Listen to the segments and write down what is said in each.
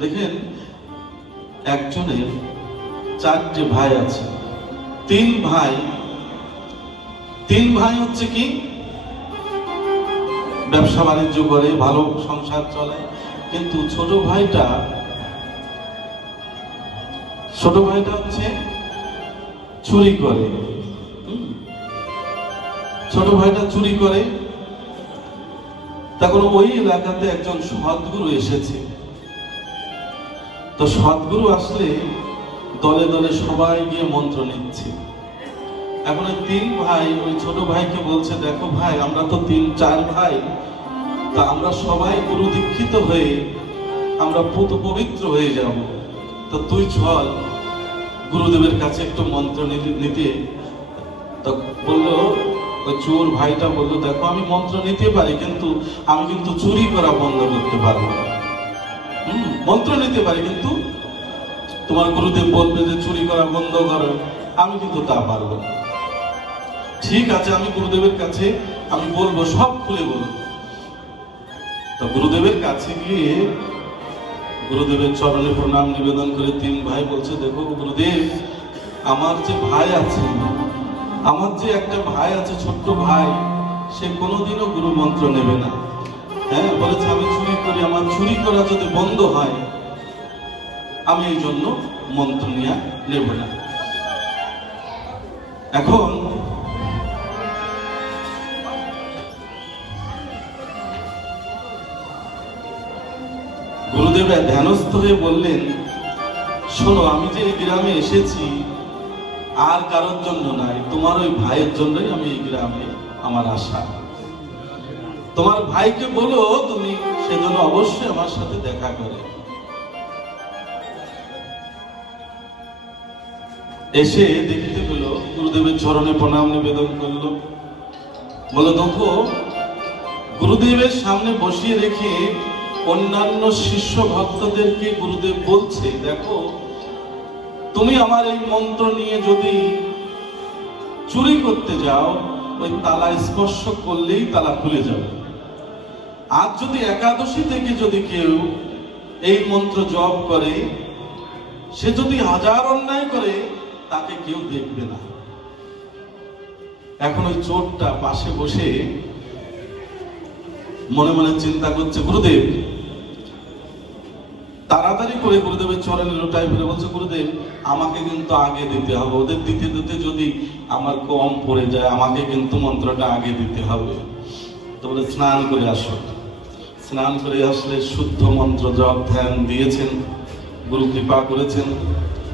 দেখেন, একজনের 4টে ভাই আছে। 3 ভাই হচ্ছে কি ব্যবসা বাণিজ্য করে, ভালো সংসার চলে। কিন্তু ছোট ভাইটা হচ্ছে চুরি করে। ছোট ভাইটা চুরি করে। তখন ওই এলাকাতে একজন সদ্গুরু এসেছে। তো সদ্গুরু আসলে দলে দলে সবাই গিয়ে মন্ত্র নিচ্ছে। এখন ওই 3 ভাই ওই ছোট ভাইকে বলছে, দেখো ভাই, আমরা তো 3-4 ভাই, তা আমরা সবাই গুরু দীক্ষিত হয়ে আমরা পুত পবিত্র হয়ে যাব। তো তুই চল গুরুদেবের কাছে একটু মন্ত্র নিতে। তো বললো, ওই চোর ভাইটা বললো, দেখো আমি মন্ত্র নিতে পারি, কিন্তু আমি কিন্তু চুরি করা বন্ধ করতে পারবো না। মন্ত্র নিতে পারি, কিন্তু তোমার গুরুদেব বলবে যে চুরি করা বন্ধ করো, আমি কিন্তু তা পারবো না। ঠিক আছে, আমি গুরুদেবের কাছে আমি বলবো, সব খুলে বলবো। তো গুরুদেবের কাছে গিয়ে গুরুদেবের চরণে প্রণাম নিবেদন করে 3 ভাই বলছে, দেখো গুরুদেব, আমার যে একটা ভাই আছে, ছোট্ট ভাই, সে কোনোদিনও গুরু মন্ত্র নেবে না। হ্যাঁ, বলেছে আমি চুরি করি, আমার চুরি করা যদি বন্ধ হয় আমি এই জন্য মন্ত্র নিয়ে নেব না। এখন গুরুদেব ধ্যানস্থ হয়ে বললেন, শোনো, আমি যে এই গ্রামে এসেছি আর কারোর জন্য নাই, তোমার ওই ভাইয়ের জন্যই আমি এই গ্রামে আমার আশা। তোমার ভাইকে বলো তুমি সেজন্য অবশ্যই আমার সাথে দেখা করে। এসে দেখতে পেল, গুরুদেবের চরণে প্রণাম নিবেদন করলো। বলো, দেখো, গুরুদেবের সামনে বসিয়ে রেখে অন্যান্য শিষ্য ভক্তদেরকে গুরুদেব বলছে, দেখো, তুমি আমার এই মন্ত্র নিয়ে যদি চুরি করতে যাও, ওই তালা স্পর্শ করলেই তালা খুলে যাবে। আর যদি একাদশী থেকে যদি কেউ এই মন্ত্র জপ করে, সে যদি 1000 অন্যায় করে, তাকে কেউ দেখবে না। এখন ওই চোরটা পাশে বসে মনে মনে চিন্তা করছে, গুরুদেব, তাড়াতাড়ি করে গুরুদেবের চরণে লোটায় ফিরে বলছে, গুরুদেব, আমাকে কিন্তু আগে দিতে হবে, ওদের দিতে দিতে যদি আমার কম পড়ে যায়, আমাকে কিন্তু মন্ত্রটা আগে দিতে হবে। তো বলে, স্নান করে আসো। স্নান করে আসলে শুদ্ধ মন্ত্র জপ ধ্যান দিয়েছেন, গুরু কৃপা করেছেন।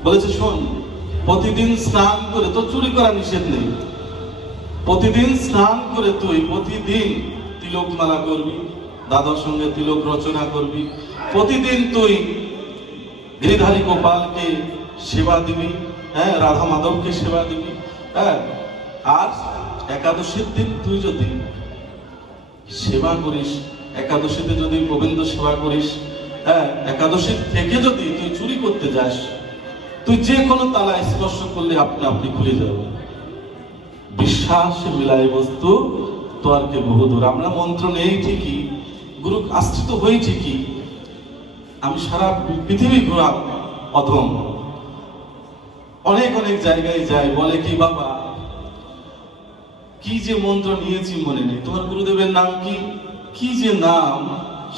বলেছে, শোন, প্রতিদিন স্নান করে, তো চুরি করা নিষেধ নেই, প্রতিদিন স্নান করে তুই প্রতিদিন তিলক মালা করবি, দাদার সঙ্গে তিলক রচনা করবি, প্রতিদিন তুই গিরিধারী গোপালকে সেবা দিবি, হ্যাঁ, রাধা মাধবকে সেবা দিবি, হ্যাঁ। আর একাদশীর দিন তুই যদি সেবা করিস, একাদশীতে যদি গোবিন্দ সেবা করিস, হ্যাঁ, একাদশীর থেকে যদি তুই চুরি করতে যাস, তুই যে কোনো তালা স্পর্শ করলে আপনি খুলে যাবে। বিশ্বাস মিলাই বস্তু তোয়ারকে বহুদূর। আমরা মন্ত্র নেই ঠিকই, গুরু আশ্রিত হই ঠিকই, আমি সারা পৃথিবী ঘোরাম অধম, অনেক অনেক জায়গায় যাই, বলে কি বাবা, কি যে মন্ত্র নিয়েছি মনে নেই, তোমার গুরুদেবের নাম কি, কি যে নাম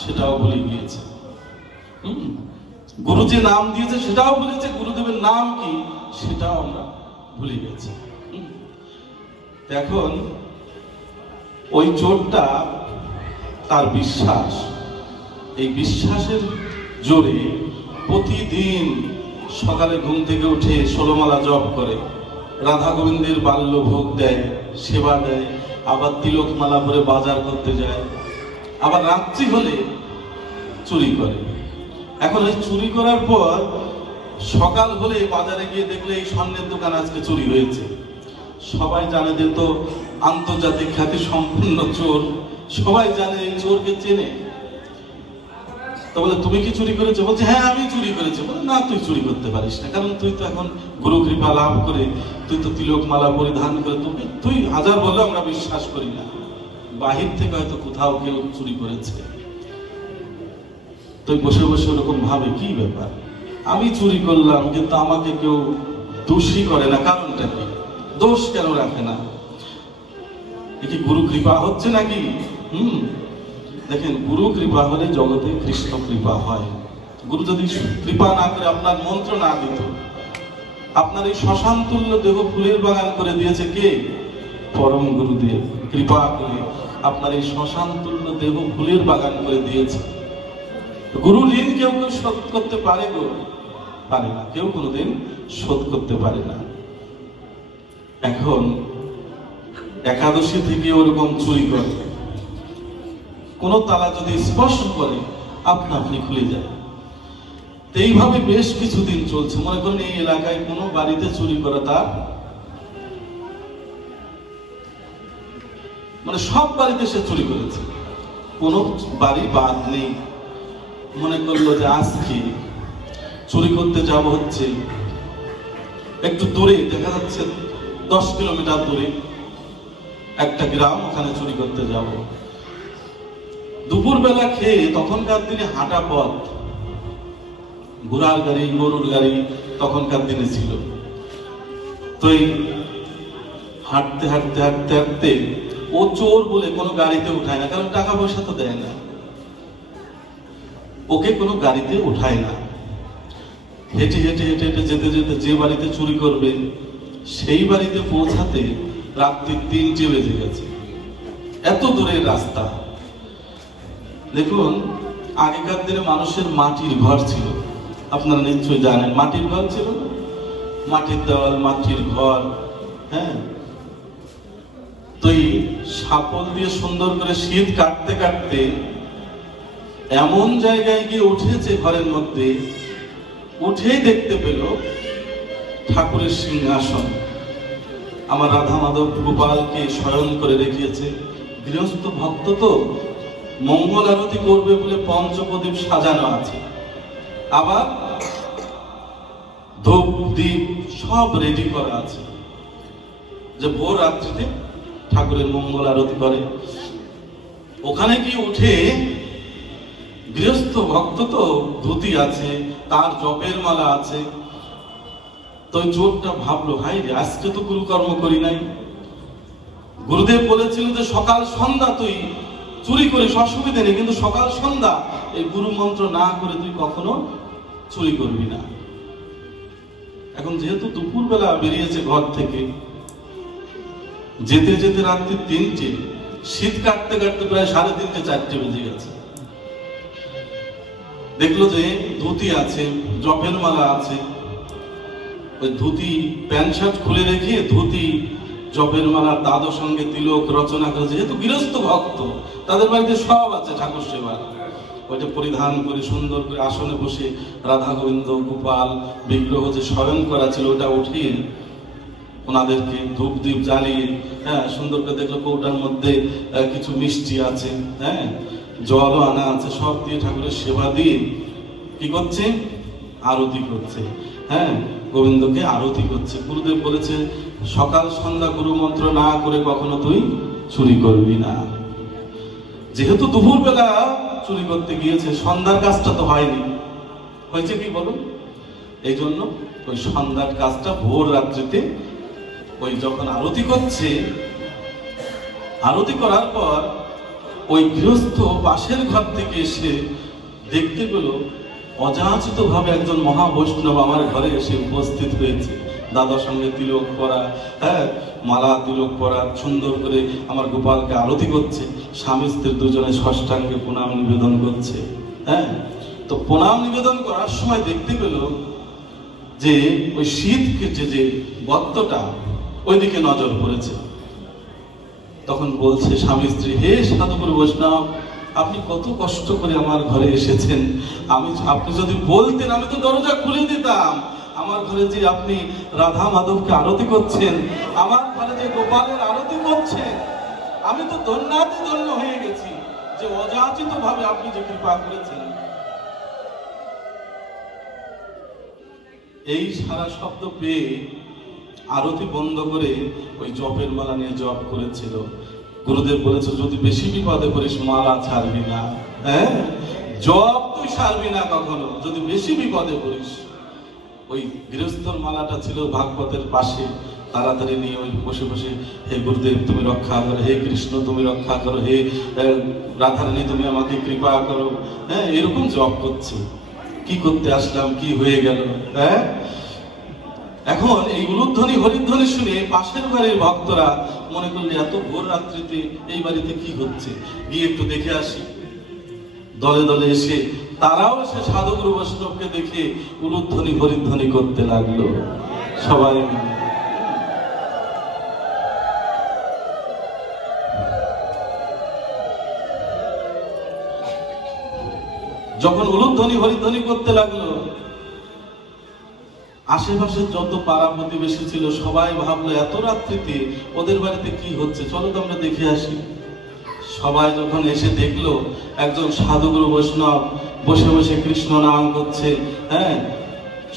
সেটাও ভুলে গিয়েছে। গুরু যে নাম দিয়েছে সেটাও ভুলেছে, গুরুদেবের নাম কি সেটাও আমরা ভুলে গেছি। এখন ওই চোরটা, তার বিশ্বাস, এই বিশ্বাসের জোরে প্রতিদিন সকালে ঘুম থেকে উঠে 16 মালা জপ করে, রাধা গোবিন্দের বাল্য ভোগ দেয়, সেবা দেয়, আবার তিলক মালা পরে বাজার করতে যায়, আবার রাত্রি হলে চুরি করে। এখন এই চুরি করার পর সকাল হলে বাজারে গিয়ে দেখলে এই স্বর্ণের দোকান আজকে চুরি হয়েছে। সবাই জানে যে তো আন্তর্জাতিক খ্যাতি সম্পন্ন চোর, সবাই জানে, এই চোরকে চেনে। তো বলে, তুমি কি চুরি করেছো? বলছে, হ্যাঁ, আমি চুরি করেছি। বলে, না, তুই চুরি করতে পারিস না, কারণ তুই তো এখন গুরু কৃপা লাভ করে, তুই তো তিলক মালা পরিধান করে, তুই 1000 বললে আমরা বিশ্বাস করি না, বাহির থেকে হয়তো কোথাও কেউ চুরি করেছে। তো বসে বসে ওরকম ভাবে কি ব্যাপার, আমি চুরি করলাম কিন্তু আমাকে কেউ দোষী করে না, কারণটা কি, দোষ কেন রাখে না? এ কি গুরু কৃপা হচ্ছে নাকি? দেখেন, গুরু কৃপা হলে জগতে কৃষ্ণ কৃপা হয়। গুরু যদি কৃপা না করে, আপনার মন্ত্র না দিত, আপনার এই শ্মশান তুল্য দেহ ফুলের বাগান করে দিয়েছে কে? পরম গুরুদেব কৃপা করে আপনার এই শ্মশান তুল্য দেহ ফুলের বাগান করে দিয়েছে। গুরু ঋণ কেউ কেউ শোধ করতে পারে গো? পারে না, কেউ কোনোদিন শোধ করতে পারে না। এখন একাদশী থেকে ওরকম চুরি করে, কোন তালা যদি স্পর্শ করে আপনা আপনি খুলে যায়। এইভাবে বেশ কিছুদিন চলছে। মনে করেন এই এলাকায় কোনো বাড়িতে চুরি করা তার মানে সব বাড়িতে সে চুরি করেছে, কোনো বাড়ি বাদ নেই। মনে করলো যে আজকে চুরি করতে যাব, হচ্ছে একটু দূরে, দেখা যাচ্ছে 10 কিলোমিটার দূরে একটা গ্রাম, ওখানে চুরি করতে যাব। দুপুর বেলা খেয়ে, তখনকার দিনে হাঁটা পথ, ঘোড়ার গাড়ি গরুর গাড়ি তখনকার দিনে ছিল। তো হাঁটতে হাঁটতে হাঁটতে হাঁটতে ও চোর বলে কোনো গাড়িতে উঠায় না, কারণ টাকা পয়সা তো দেয় না, ওকে কোনো গাড়িতে উঠায় না। হেঁটে হেঁটে হেঁটে হেঁটে যেতে যেতে যে বাড়িতে চুরি করবে সেই বাড়িতে পৌঁছাতে রাত্রি 3টে বেজে গেছে। এত দূরের রাস্তা। দেখুন, আগেকার দিনে মানুষের মাটির ঘর ছিল, আপনারা নিশ্চয়ই জানেন, মাটির ঘর ছিল, মাটির দেওয়াল, মাটির ঘর। হ্যাঁ, তো এই শাপল দিয়ে সুন্দর করে শীত কাটতে কাটতে এমন জায়গায় গিয়ে উঠেছে ঘরের মধ্যে, উঠেই দেখতে পেল ঠাকুরের সিংহাসন। আমার রাধা মাধব গোপালকে শয়ন করে রেখেছে। গৃহস্থ ভক্ত তো, মঙ্গল আরতি করবে বলে পঞ্চপ্রদীপ সাজানো আছে, আবার ধূপ দ্বীপ সব রেডি করা আছে, যে ভোর রাত্রিতে ঠাকুরের মঙ্গল আরতি করে। ওখানে কি উঠে গৃহস্থ ভক্ত তো, ধুতি আছে, তার জপের মালা আছে। তো চোরটা ভাবলো, হাই রে, আজকে তো গুরুকর্ম করি নাই। গুরুদেব বলেছিলেন যে সকাল সন্ধ্যা তুই চুরি করিস, অসুবিধা নেই, কিন্তু সকাল সন্ধ্যা এই গুরু মন্ত্র না করে তুই কখনো চুরি করবি না। এখন যেহেতু দুপুর বেলা বেরিয়েছে ঘর থেকে, যেতে যেতে রাত্রি 3টে, শীত কাটতে কাটতে প্রায় 3:30 4টে বেজে গেছে। দেখলো যে ধুতি আছে, জপের মালা আছে, ওই ধুতি প্যান্ট শার্ট খুলে রেখে ধুতি জপের মালা দাদর সঙ্গে তিলক রচনা করে, যেহেতু গৃহস্থ ভক্ত তাদের বাড়িতে সব আছে ঠাকুর সেবার, ওইটা পরিধান করে সুন্দর করে আসনে বসে রাধা গোবিন্দ গোপাল বিগ্রহ যে শয়ন করা ছিল ওটা উঠিয়ে ওনাদেরকে ধূপ দ্বীপ জ্বালিয়ে, হ্যাঁ, সুন্দর করে দেখলো কৌটার মধ্যে কিছু মিষ্টি আছে, হ্যাঁ, জলও আনা আছে, সব দিয়ে ঠাকুরের সেবা দিয়ে কি করছে? আরতি করছে। হ্যাঁ, গোবিন্দকে আরতি করছে। গুরুদেব বলেছে সকাল সন্ধ্যা গুরু মন্ত্র না করে কখনো তুই চুরি করবি না। যেহেতু দুপুর বেলা চুরি করতে গিয়েছে, সন্ধ্যার কাজটা তো হয়নি, হয়েছে কি বলুন? এই জন্য ওই সন্ধ্যার কাজটা ভোর রাত্রিতে ওই যখন আরতি করছে, আরতি করার পর ওই গৃহস্থ পাশের ঘর থেকে এসে দেখতে পেল অযাচিত ভাবে একজন মহাবৈষ্ণব আমার ঘরে এসে উপস্থিত হয়েছে, দাদার সঙ্গে তিলক পরা, হ্যাঁ, মালা তিলক পরা, সুন্দর করে আমার গোপালকে আরতি করছে। স্বামী স্ত্রী দুজনে ষষ্ঠাঙ্গে প্রণাম নিবেদন করছে। হ্যাঁ, তো প্রণাম নিবেদন করার সময় দেখতে পেল যে ওই শীত কেটে যে গর্তটা ওইদিকে নজর পড়েছে। তখন বলছে স্বামী স্ত্রী, হে সাধুগুরু বৈষ্ণব, আপনি কত কষ্ট করে আমার ঘরে এসেছেন, আপনি যদি বলতেন আমি তো দরজা খুলে দিতাম। আমার ঘরে যে আপনি রাধা মাধবকে আরতি করছেন, আমার ঘরে যে গোপালের আরতি করছেন, আমি তো ধন্যাতি ধন্য হয়ে গেছি যে অযাচিত ভাবে আপনি যে কৃপা করেছেন। এই সারা শব্দ পেয়ে আরতি বন্ধ করে ওই জপের মালা নিয়ে জপ করেছিল। গুরুদেব বলেছে যদি বেশি বিপদে করিস মালা ছাড়বি না, হ্যাঁ, জব তুই সারবি না কখনো, যদি বেশি বিপদে পড়িস। ওই গৃহস্থর মালাটা ছিল ভাগবতের পাশে, তাড়াতাড়ি নিয়ে ওই বসে বসে, হে গুরুদেব তুমি রক্ষা করো, হে কৃষ্ণ তুমি রক্ষা করো, হে রাধারানী তুমি আমাকে কৃপা করো। হ্যাঁ, এরকম জপ করছে। কি করতে আসলাম, কি হয়ে গেল। হ্যাঁ, এখন এই উলুধ্বনি হরিধ্বনি শুনে পাশের বাড়ির ভক্তরা মনে করলে এত ভোর রাত্রিতে এই বাড়িতে কি হচ্ছে, গিয়ে একটু দেখে আসি। দলে দলে এসে তারাও সে সাধুগুরু বৈষ্ণবকে দেখে উলুধ্বনি হরিধ্বনি করতে লাগলো সবাই মিলে। যখন উলুধ্বনি হরিধ্বনি করতে লাগলো, আশেপাশে যত পাড়া প্রতিবেশী ছিল সবাই ভাবলো এত রাত্রিতে ওদের বাড়িতে কি হচ্ছে, চলো তো আমরা দেখে আসি। সবাই যখন এসে দেখলো একজন সাধুগুরু বৈষ্ণব বসে বসে কৃষ্ণ নাম করছে, হ্যাঁ,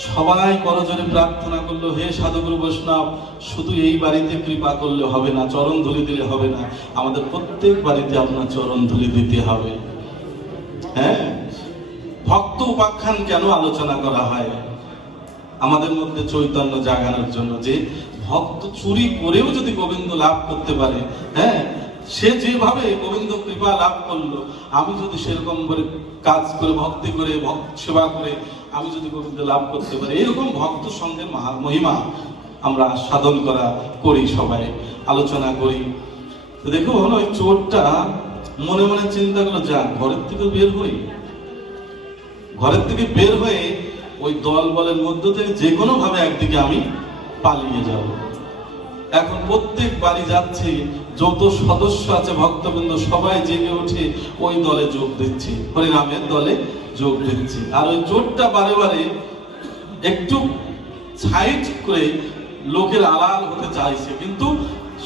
সবাই করজোরে প্রার্থনা করলো, হে সাধুগুরু বৈষ্ণব, শুধু এই বাড়িতে কৃপা করলে হবে না, চরণ ধুলি দিলে হবে না, আমাদের প্রত্যেক বাড়িতে আপনার চরণ ধুলি দিতে হবে। হ্যাঁ, ভক্ত উপাখ্যান কেন আলোচনা করা হয়? আমাদের মধ্যে চৈতন্য জাগানোর জন্য, যে ভক্ত চুরি করেও যদি গোবিন্দ লাভ করতে পারে, হ্যাঁ, সে যেভাবে গোবিন্দ কৃপা লাভ করলো, আমি যদি সেরকম করে কাজ করে ভক্তি করে সেবা করে আমি যদি গোবিন্দ লাভ করতে পারি, এরকম ভক্ত সঙ্গে মহিমা আমরা সাধন করি, সবাই আলোচনা করি। তো দেখুন, ওই চোরটা মনে মনে চিন্তা করলো, যা ঘরের থেকে বের হয়ে ওই দল বলের মধ্য থেকে যে কোনো ভাবে একদিকে আমি পালিয়ে যাব। এখন প্রত্যেক বাড়ি যাচ্ছে, যত সদস্য আছে ভক্তবৃন্দ সবাই জেগে উঠে ওই দলে যোগ দিচ্ছে, হরিনামের দলে যোগ দিচ্ছে। আর ওই চোরটা বারে বারে একটু সাইড করে লোকের আড়াল হতে চাইছে, কিন্তু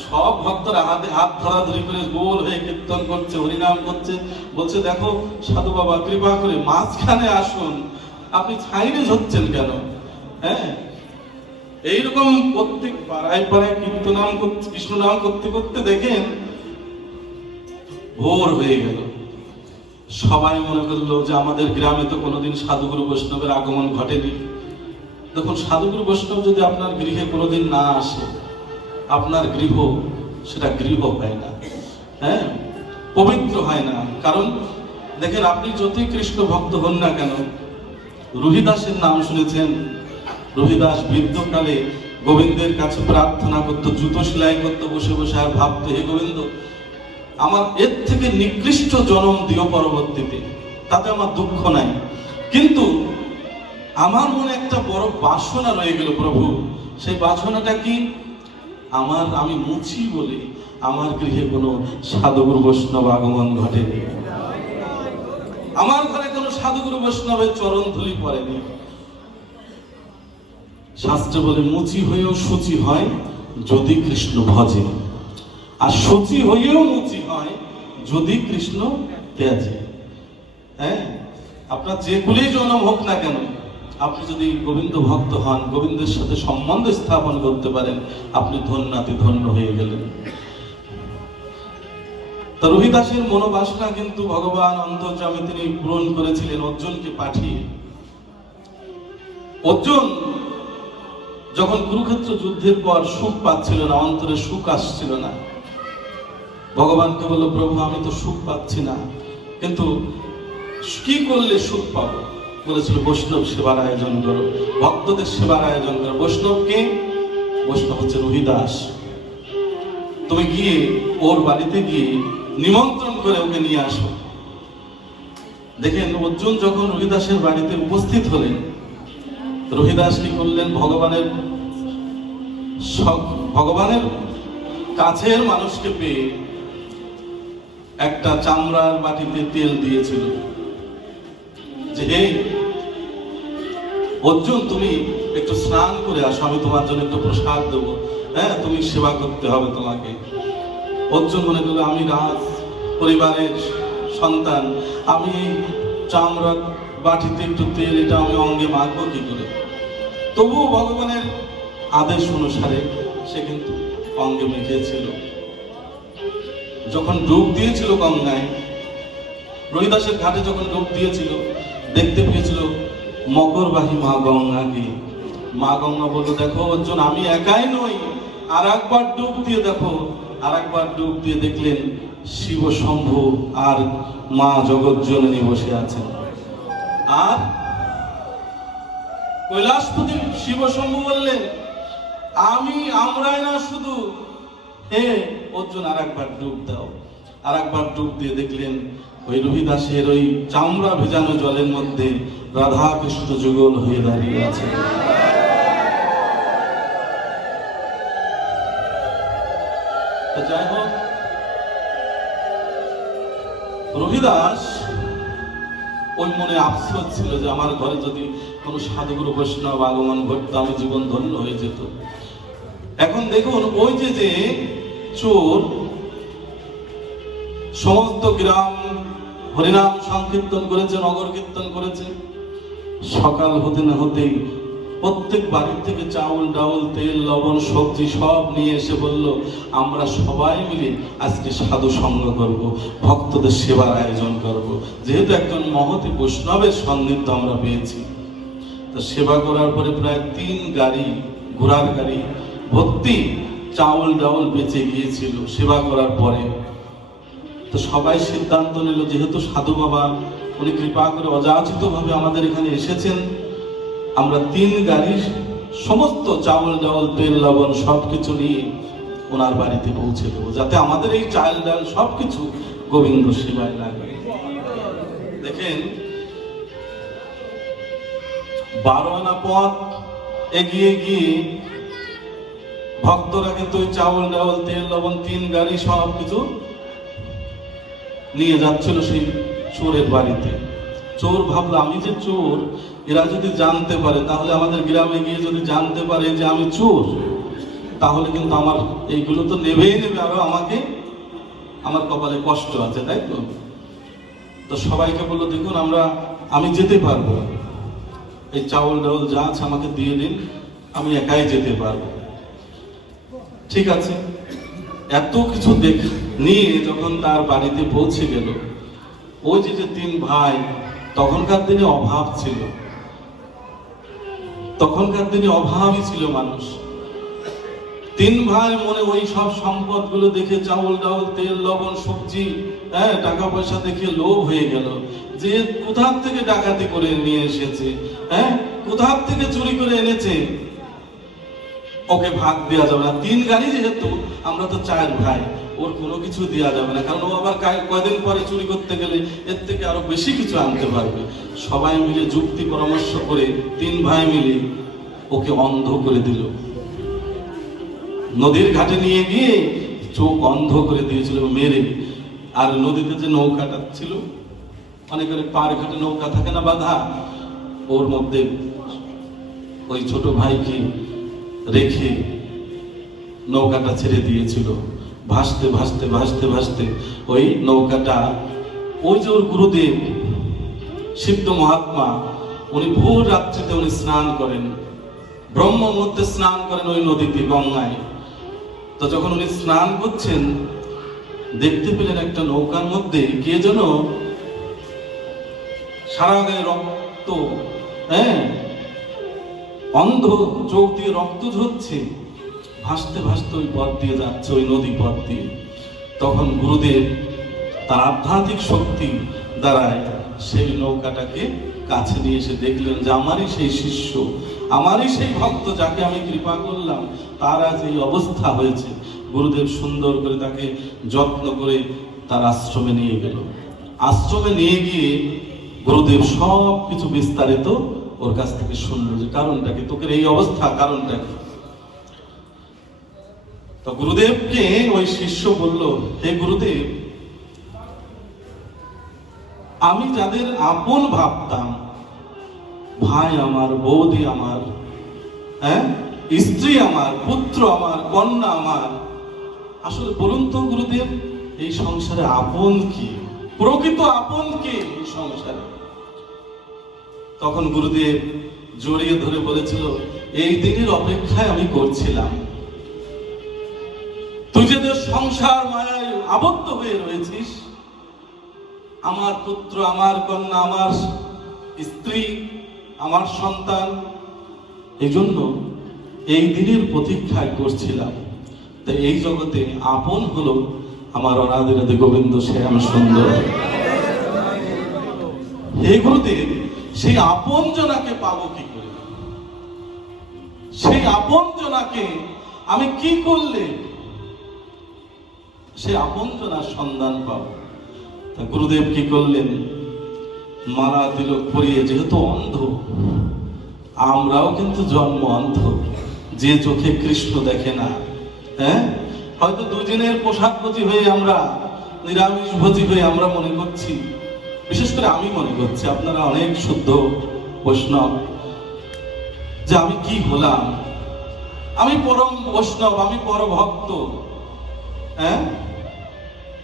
সব ভক্তরা হাতে হাত ধরাধরি করে গোল হয়ে কীর্তন করছে, হরিনাম করছে, বলছে দেখো সাধু বাবা কৃপা করে মাঝখানে আসুন, আপনি সাইডে হচ্ছেন কেন? হ্যাঁ, এইরকম প্রত্যেক পাড়ায় পাড়ায় কীর্তনাম করতে, কৃষ্ণ নাম করতে করতে দেখেন ভোর হয়ে গেল। সবাই মনে করলো যে আমাদের গ্রামে তো কোনোদিন সাধুগুরু বৈষ্ণবের আগমন ঘটেনি। দেখুন, সাধুগুরু বৈষ্ণব যদি আপনার গৃহে কোনোদিন না আসে, আপনার গৃহ সেটা গৃহ হয় না, হ্যাঁ, পবিত্র হয় না। কারণ দেখেন, আপনি যতই কৃষ্ণ ভক্ত হন না কেন, রুহিদাসের নাম শুনেছেন? রুহিদাস বৃদ্ধকালে গোবিন্দের কাছে প্রার্থনা করতো, জুতো সেলাই করতো বসে বসে, আর ভাবতো, হে গোবিন্দ, আমার এর থেকে নিকৃষ্ট জন্ম দিও পরবর্তীতে, তাতে আমার দুঃখ নাই, কিন্তু আমার মনে একটা বড় বাসনা রয়ে গেল প্রভু। সেই বাসনাটা কি? আমি মুছি বলে আমার গৃহে কোনো সাধুগুরু বৈষ্ণব আগমন ঘটেনি, আমার ঘরে কোনো সাধুগুরু বৈষ্ণবের চরণ ধুলি পড়েনি। শাস্ত্র বলে, মুচি হয়েও শুচি হয় যদি কৃষ্ণ ভজে, আর শুচি হয়েও মুচি হয় যদি কৃষ্ণ ত্যাজে। হ্যাঁ, আপনার যে কুলেই জন্ম হোক না কেন, আপনি যদি গোবিন্দ ভক্ত হন, গোবিন্দের সাথে সম্বন্ধ স্থাপন করতে পারেন, আপনি ধন্যাতি ধন্য হয়ে গেলেন। রুহিদাসের মনোবাসনা কিন্তু ভগবান অন্তর্যামী তিনি পূরণ করেছিলেন অর্জুনকে পাঠিয়ে। অর্জুন যখন কুরুক্ষেত্র যুদ্ধের পর সুখ পাচ্ছিল না, অন্তরে সুখ আসছিল না, ভগবানকে বলল, প্রভু আমি তো সুখ পাচ্ছি না, কিন্তু কি করলে সুখ পাবো? বলেছিল, বৈষ্ণব সেবার আয়োজন করো, ভক্তদের সেবার আয়োজন করো। বৈষ্ণব কে? বৈষ্ণব হচ্ছে রুহিদাস। তুমি গিয়ে ওর বাড়িতে গিয়ে নিমন্ত্রণ করে ওকে নিয়ে আসো। দেখেন, অর্জুন যখন রুহিদাসের বাড়িতে উপস্থিত হলেন, রুহিদাস কি করলেন? ভগবানের কাছের মানুষকে পেয়ে একটা চামড়ার বাটিতে তেল দিয়েছিল, যে হে অর্জুন, তুমি একটু স্নান করে আসো, আমি তোমার জন্য একটু প্রসাদ দেবো, হ্যাঁ, তুমি সেবা করতে হবে তোমাকে। অর্জুন মনে করলো, আমি রাজ পরিবারের সন্তান, আমি চামড়ার বাটিতে একটু তেল, এটা আমি অঙ্গে মাখবো কি করে? তবুও ভগবানের আদেশ অনুসারে সে কিন্তু অঙ্গে মেখেছিল। যখন ডুব দিয়েছিল গঙ্গায়, রহিদাসের ঘাটে যখন ডুব দিয়েছিল, দেখতে পেয়েছিল মকরবাহী মা গঙ্গাকে। মা গঙ্গা বলল, দেখো অর্জুন, আমি একাই নই, আর একবার ডুব দিয়ে দেখো। আর একবার ডুব দিয়ে দেখলেন শিব শম্ভু আর মা জগৎজননী বসে আছেন। আর কৈলাসপতি শিব শম্ভু বললেন, আমরাই না শুধু, হে অর্জুন আর একবার ডুব দাও। আর একবার ডুব দিয়ে দেখলেন ওই রহিদাসের ওই চামড়া ভেজানো জলের মধ্যে রাধা কৃষ্ণ যুগল হয়ে দাঁড়িয়ে আছে। যাই হোক, রহিদাস ওই মনে আফসোস ছিল যে আমার ঘরে যদি কোনো সাধুগুরু বৈষ্ণব আগমন ঘটতো, আমি জীবন ধন্য হয়ে যেত। এখন দেখুন, ওই যে চোর সমস্ত গ্রাম হরিনাম সংকীর্তন করেছে, নগর কীর্তন করেছে, সকাল হতে না হতেই প্রত্যেক বাড়ির থেকে চাউল ডাউল তেল লবণ সবজি সব নিয়ে এসে বলল, আমরা সবাই মিলে আজকে সাধু সঙ্গ করব, ভক্তদের সেবার আয়োজন করব। যেহেতু একজন মহতি বৈষ্ণবের সান্নিধ্য আমরা পেয়েছি, তো সেবা করার পরে প্রায় 3 গাড়ি ঘোড়ার গাড়ি ভর্তি চাউল ডাউল বেঁচে গিয়েছিল সেবা করার পরে। তো সবাই সিদ্ধান্ত নিল, যেহেতু সাধু বাবা উনি কৃপা করে অযাচিত ভাবে আমাদের এখানে এসেছেন, আমরা 3 গাড়ি সমস্ত চাউল ডাউল তেল লবণ সবকিছু নিয়ে ওনার বাড়িতে পৌঁছে দেবো, যাতে আমাদের এই চাল ডাল সবকিছু গোবিন্দ সেবায় লাগে। দেখেন, 12 আনা পথ এগিয়ে গিয়ে ভক্তরা কিন্তু ওই চাউল ডাউল তেল লবণ 3 গাড়ি সবকিছু নিয়ে যাচ্ছিল সেই চোরের বাড়িতে। চোর ভাবলো, আমি যে চোর, এরা যদি জানতে পারে, তাহলে আমাদের গ্রামে গিয়ে যদি জানতে পারে যে আমি চোর, তাহলে কিন্তু আমার এইগুলো তো নেবেই নেবে, আরো আমাকে, আমার কপালে কষ্ট আছে, তাই তো। তো সবাইকে বললো, দেখুন আমি যেতে পারবো, এই চাউল ডাউল যা আছে আমাকে দিয়ে দিন, আমি একাই যেতে পারবো। ঠিক আছে। এত কিছু নিয়ে যখন তার বাড়িতে পৌঁছে গেল, ওই যে 3 ভাই, তখনকার দিনে অভাব ছিল, তখনকার দিনে অভাবই ছিল মানুষ। 3 ভাই মনে ওই সব সম্পদ গুলো দেখে, চাউল ডাউল তেল লবণ সবজি, টাকা পয়সা দেখে লোভ হয়ে গেল, যে কোথার থেকে ডাকাতি করে নিয়ে এসেছে, কোথার থেকে চুরি করে এনেছে, ওকে ভাগ দেওয়া যাবে না। 3 গাড়ি যেহেতু, আমরা তো 4 ভাই, ওর কোনো কিছু দেওয়া যাবে না, কারণ ও আবার কয়দিন পরে চুরি করতে গেলে এর থেকে আরো বেশি কিছু আনতে পারবে। সবাই মিলে যুক্তি পরামর্শ করে 3 ভাই মিলে ওকে অন্ধ করে দিল। নদীর ঘাটে নিয়ে গিয়ে চোখ অন্ধ করে দিয়েছিল মেরে। আর নদীতে যে নৌকাটা ছিল, অনেক পার ঘাটে নৌকা থাকে না বাঁধা, ওর মধ্যে ওই ছোট ভাইকে রেখে নৌকাটা ছেড়ে দিয়েছিল। ভাসতে ভাসতে ভাসতে ভাসতে ওই নৌকাটা, ওই যে ওর গুরুদেব সিদ্ধ মহাত্মা, উনি ভোর রাত্রিতে উনি স্নান করেন, ব্রহ্ম মধ্যে স্নান করেন ওই নদীতে গঙ্গায়। তো যখন উনি স্নান করছেন, দেখতে পেলেন একটা নৌকার মধ্যে কে যেন সারা গায়ে রক্ত, অন্ধ চোখ দিয়ে রক্ত ঝরছে, ভাসতে ভাসতে ওই পথ দিয়ে যাচ্ছে, ওই নদী পথ দিয়ে। তখন গুরুদেব তার আধ্যাত্মিক শক্তি দ্বারায় সেই নৌকাটাকে কাছে নিয়ে এসে দেখলেন যে আমারই সেই শিষ্য, আমারই সেই ভক্ত, যাকে আমি কৃপা করলাম, তার আজ এই অবস্থা হয়েছে। গুরুদেব সুন্দর করে তাকে যত্ন করে তার আশ্রমে নিয়ে গেল। আশ্রমে নিয়ে গিয়ে গুরুদেব সব কিছু বিস্তারিত ওর কাছ থেকে শুনলো, যে কারণটা কি, তোকে এই অবস্থা কারণটা কি। তো গুরুদেবকে ওই শিষ্য বলল, হে গুরুদেব, আমি যাদের আপন ভাবতাম, ভাই আমার, বৌদি আমার, স্ত্রী আমার, পুত্র আমার, কন্যা আমার, আসলে বলুন তো গুরুদেব, এই সংসারে আপন কি, প্রকৃত আপন কে এই সংসারে? তখন গুরুদেব জড়িয়ে ধরে বলেছিল, এই দিনের অপেক্ষায় আমি করছিলাম। তুই যে সংসার মায়ায় আবদ্ধ হয়ে রয়েছিস, আমার পুত্র, আমার কন্যা, আমার স্ত্রী, আমার সন্তান, এই জন্য এই দিনের প্রতীক্ষায় করছিলাম। তাই এই জগতে আপন হলো আমার অনাদিরাদি গোবিন্দ শ্যাম সুন্দর। হে গুরুদেব, সেই আপন জনাকে পাবো কি করে? সেই আপন জনাকে আমি কি করলে সেই আপন জনার সন্ধান পাবো? তা গুরুদেব কি করলেন? মালা তিলক পরিয়ে, যেহেতু অন্ধ, আমরাও কিন্তু জন্ম অন্ধ, যে চোখে কৃষ্ণ দেখে না। হ্যাঁ, হয়তো দুদিনের পোশাক ভোজি হয়ে আমরা, নিরামিষ ভোজি হয়ে আমরা মনে করছি, বিশেষ করে আমি মনে করছি, আপনারা অনেক শুদ্ধ বৈষ্ণব, যে আমি কি হলাম, আমি পরম বৈষ্ণব, আমি পরম ভক্ত। হ্যাঁ,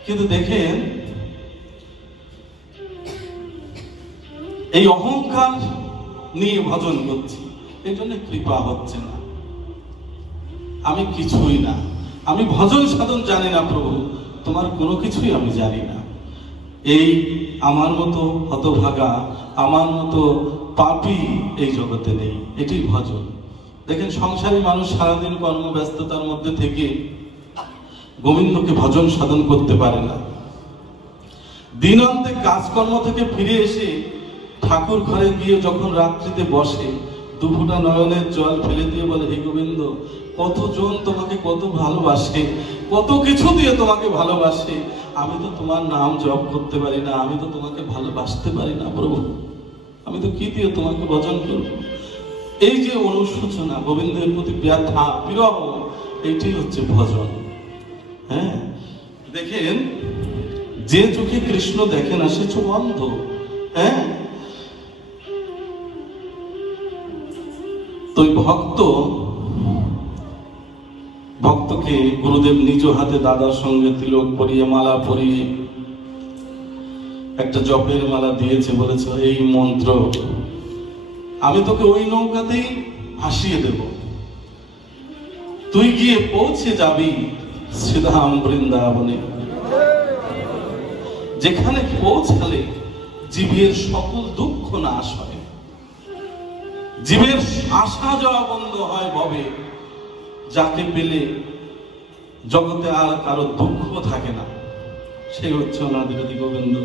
কিন্তু দেখেন এই অহংকার নিয়ে ভজন করছি, এই জন্য কৃপা হচ্ছে না। আমি কিছুই না, আমি ভজন সাধন জানি না প্রভু, তোমার কোনো কিছুই আমি জানি না। এই আমার মতো হতভাগা, আমার মতো পাপী এই জগতে নেই, এটি ভজন। দেখেন সংসারী মানুষ সারাদিন কর্মব্যস্ততার মধ্যে থেকে গোবিন্দকে ভজন সাধন করতে পারে না। দিনান্তে কাজকর্ম থেকে ফিরে এসে ঠাকুর ঘরে গিয়ে যখন রাত্রিতে বসে, দুফোঁটা নয়নের জল ফেলে দিয়ে বলে, হে গোবিন্দ, কতজন তোমাকে কত ভালোবাসে, কত কিছু দিয়ে তোমাকে ভালোবাসে, আমি তো তোমার নাম জপ করতে পারি না, আমি তো তোমাকে ভালোবাসতে পারি না প্রভু, আমি তো কি দিয়ে তোমাকে ভজন করব? এই যে অনুশোচনা, গোবিন্দের প্রতি ব্যথা, বিরহ, এইটাই হচ্ছে ভজন। হ্যাঁ, দেখেন যে চোখে কৃষ্ণ দেখে না সে চোখ অন্ধ। হ্যাঁ, তো ভক্তকে গুরুদেব নিজ হাতে দাদার সঙ্গে তিলক পরিয়ে, মালা পরিয়ে একটা জপের মালা দিয়েছে, বলেছে এই মন্ত্র আমি তোকে ওই নৌকাতেই ভাসিয়ে দেব, তুই গিয়ে পৌঁছে যাবি শ্রীধাম বৃন্দাবনে, যেখানে পৌঁছালে জীবের সকল দুঃখ নাশ হয়, জীবের আসা যাওয়া বন্ধ হয় ভবে, যাকে পেলে জগতে আর কারো দুঃখ থাকে না, সে হচ্ছে অনাদিরাদি গোবিন্দ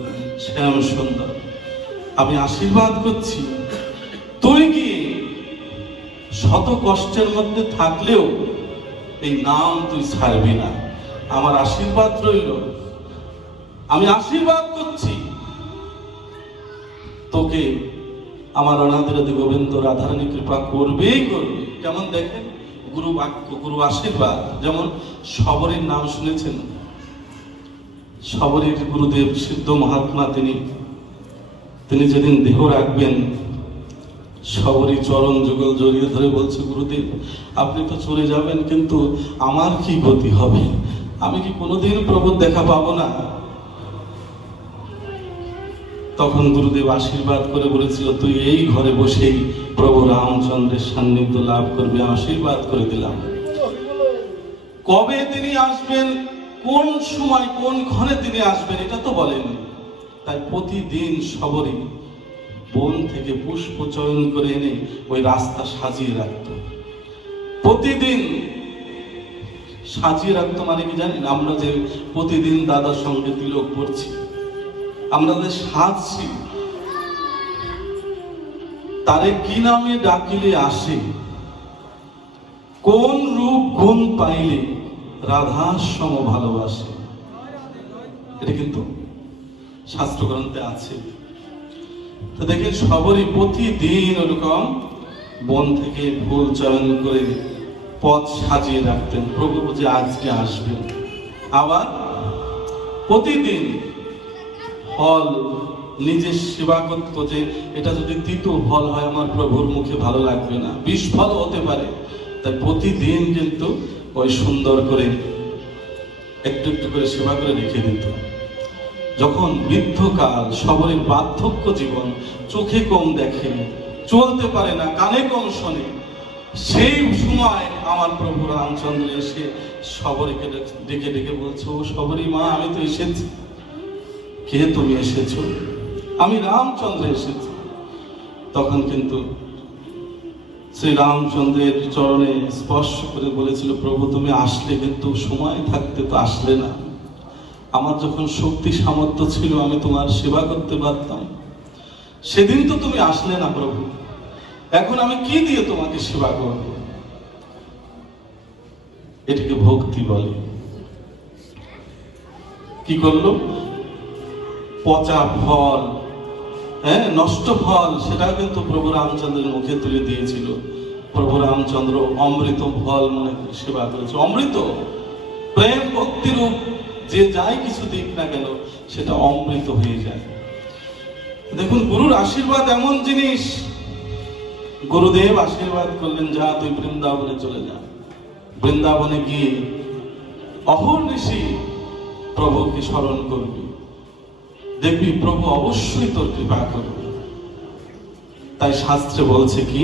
শ্যাম সুন্দর। আমি আশীর্বাদ করছি, তুই গিয়ে শত কষ্টের মধ্যে থাকলেও এই নাম তুই ছাড়বি না, আমার আশীর্বাদ রইল। আমি আশীর্বাদ করছি তোকে আমার অনাদিরাদি গোবিন্দ রাধারানী কৃপা করবেই করবে। কেমন দেখেন গুরু বাক্য, গুরু আশীর্বাদ। যেমন শবরীর নাম শুনেছেন, শবরীর গুরুদেব সিদ্ধ মহাত্মা, তিনি যেদিন দেহ রাখবেন, শবরী চরণ যুগল জড়িয়ে ধরে বলছে, গুরুদেব আপনি তো চলে যাবেন, কিন্তু আমার কি গতি হবে? আমি কি কোনোদিন প্রভুর দেখা পাবো না? তখন গুরুদেব আশীর্বাদ করে বলেছিল, তুই এই ঘরে বসেই প্রভু রামচন্দ্রের সান্নিধ্য লাভ করবে, আশীর্বাদ করে দিলাম। কবে তিনি আসবেন, কোন সময় কোন ক্ষণে তিনি আসবেন এটা তো বলেন। তাই প্রতিদিন শবরী বন থেকে পুষ্প চয়ন করে এনে ওই রাস্তা সাজিয়ে রাখত, প্রতিদিন সাজিয়ে রাখতো। মানে কি জানেন, আমরা যে প্রতিদিন দাদার সঙ্গে তিলক পড়ছি, আমরা যে সাজছি, তারে কি নামে ডাকিলে আসে, কোন রূপ গুণ পাইলে রাধার সম ভালোবাসে, এটা কিন্তু শাস্ত্রগ্রন্থে আছে। তো দেখেন সবরই প্রতিদিন ওরকম বন থেকে ফুল চয়ন করে পথ সাজিয়ে রাখতেন, প্রভু যে আজকে আসবেন। আবার প্রতিদিন ফল নিজের সেবা করতো, যে এটা যদি তিতো ফল হয় আমার প্রভুর মুখে ভালো লাগবে না, বিষ ফল হতে পারে। তাই প্রতিদিন কিন্তু ওই সুন্দর করে একটু একটু করে সেবা করে রেখে দিত। যখন বৃদ্ধকাল, সবরের বার্ধক্য জীবন, চোখে কম দেখে, চলতে পারে না, কানে কম শোনে, সেই সময় আমার প্রভু রামচন্দ্র এসে সবরীকে ডেকে ডেকে বলছে, ও সবরী মা, আমি তো এসেছি, কে তুমি এসেছো? আমি রামচন্দ্র এসেছি। তখন কিন্তু শ্রী রামচন্দ্রের চরণে স্পর্শ করে বলেছিল, প্রভু তুমি আসলে, কিন্তু সময় থাকতে তো আসলে না। আমার যখন শক্তি সামর্থ্য ছিল আমি তোমার সেবা করতে পারতাম, সেদিন তো তুমি আসলে না প্রভু। এখন আমি কি দিয়ে তোমাকে সেবা করব? এটাকে ভক্তি বলে। কি করলো? পচা ফল, নষ্ট ফল, সেটা কিন্তু প্রভু রামচন্দ্রের মুখে তুলে দিয়েছিল। প্রভু রামচন্দ্র অমৃত ফল মনে করে সেবা করেছে। অমৃত প্রেম ভক্তিরূপ যে যাই কিছু দিক না কেন, সেটা অমৃত হয়ে যায়। দেখুন, গুরুর আশীর্বাদ এমন জিনিস। গুরুদেব আশীর্বাদ করলেন, যা তুই বৃন্দাবনে চলে যা। বৃন্দাবনে গিয়ে অহর্নিশি প্রভুকে স্মরণ করবি, দেখবি প্রভু অবশ্যই তোর কৃপা করবে। তাই শাস্ত্রে বলছে কি,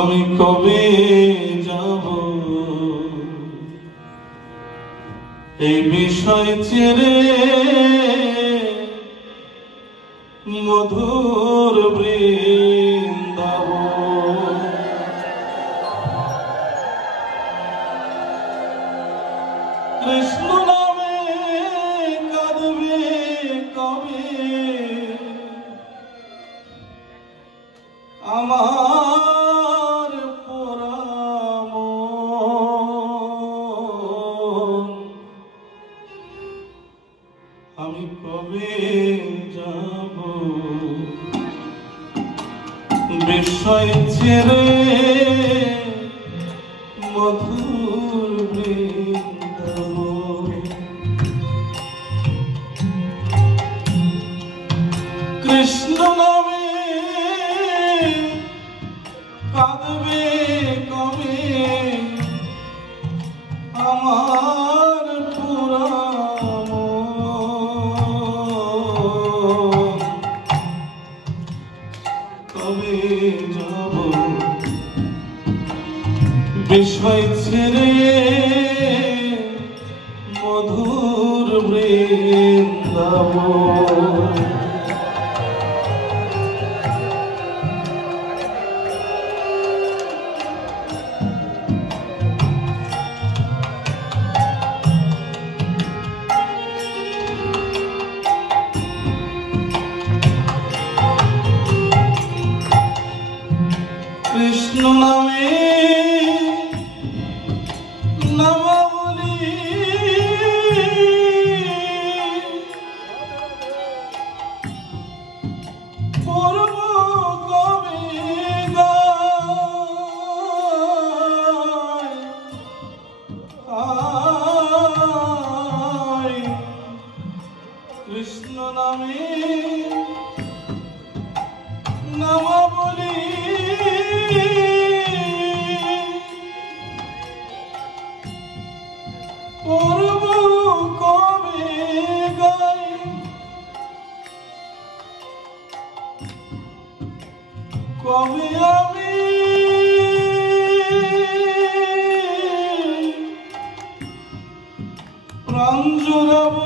আমি কবে যাব এই বিষয় ছেড়ে, মধুর বৃন্দাবন। কৃষ্ণ নামে কাঁদবে কবে আমার পোড়া মন। আমি কবে যাব বিষয় ছেড়ে, মধুর বৃন্দাবন। কৃষ্ণ নামে কাঁদবে কবে আমার পুরা মন। কবে যাব বিষয় ছেড়ে, মধুর বৃন্দাবন। কৃষ্ণ নামে নামাবলী পূর্ব কবি গায়। কৃষ্ণ নামে নামাবলী পূর্ব কবে গাই। কবে আমি প্রাণ জুড়াব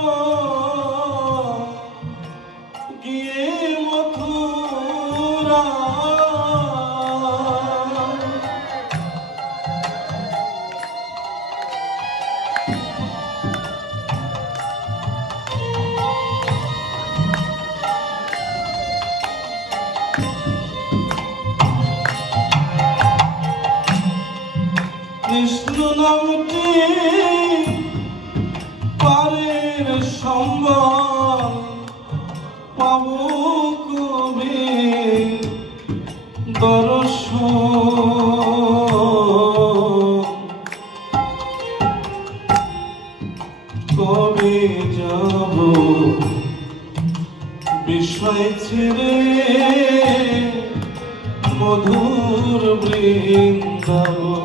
গিয়ে মথুরা। কৃষ্ণ নামটি পারের সম্বল পাব কবে দর্শন। কবে যাব বিষয় ছেড়ে, মধুর বৃন্দাবন।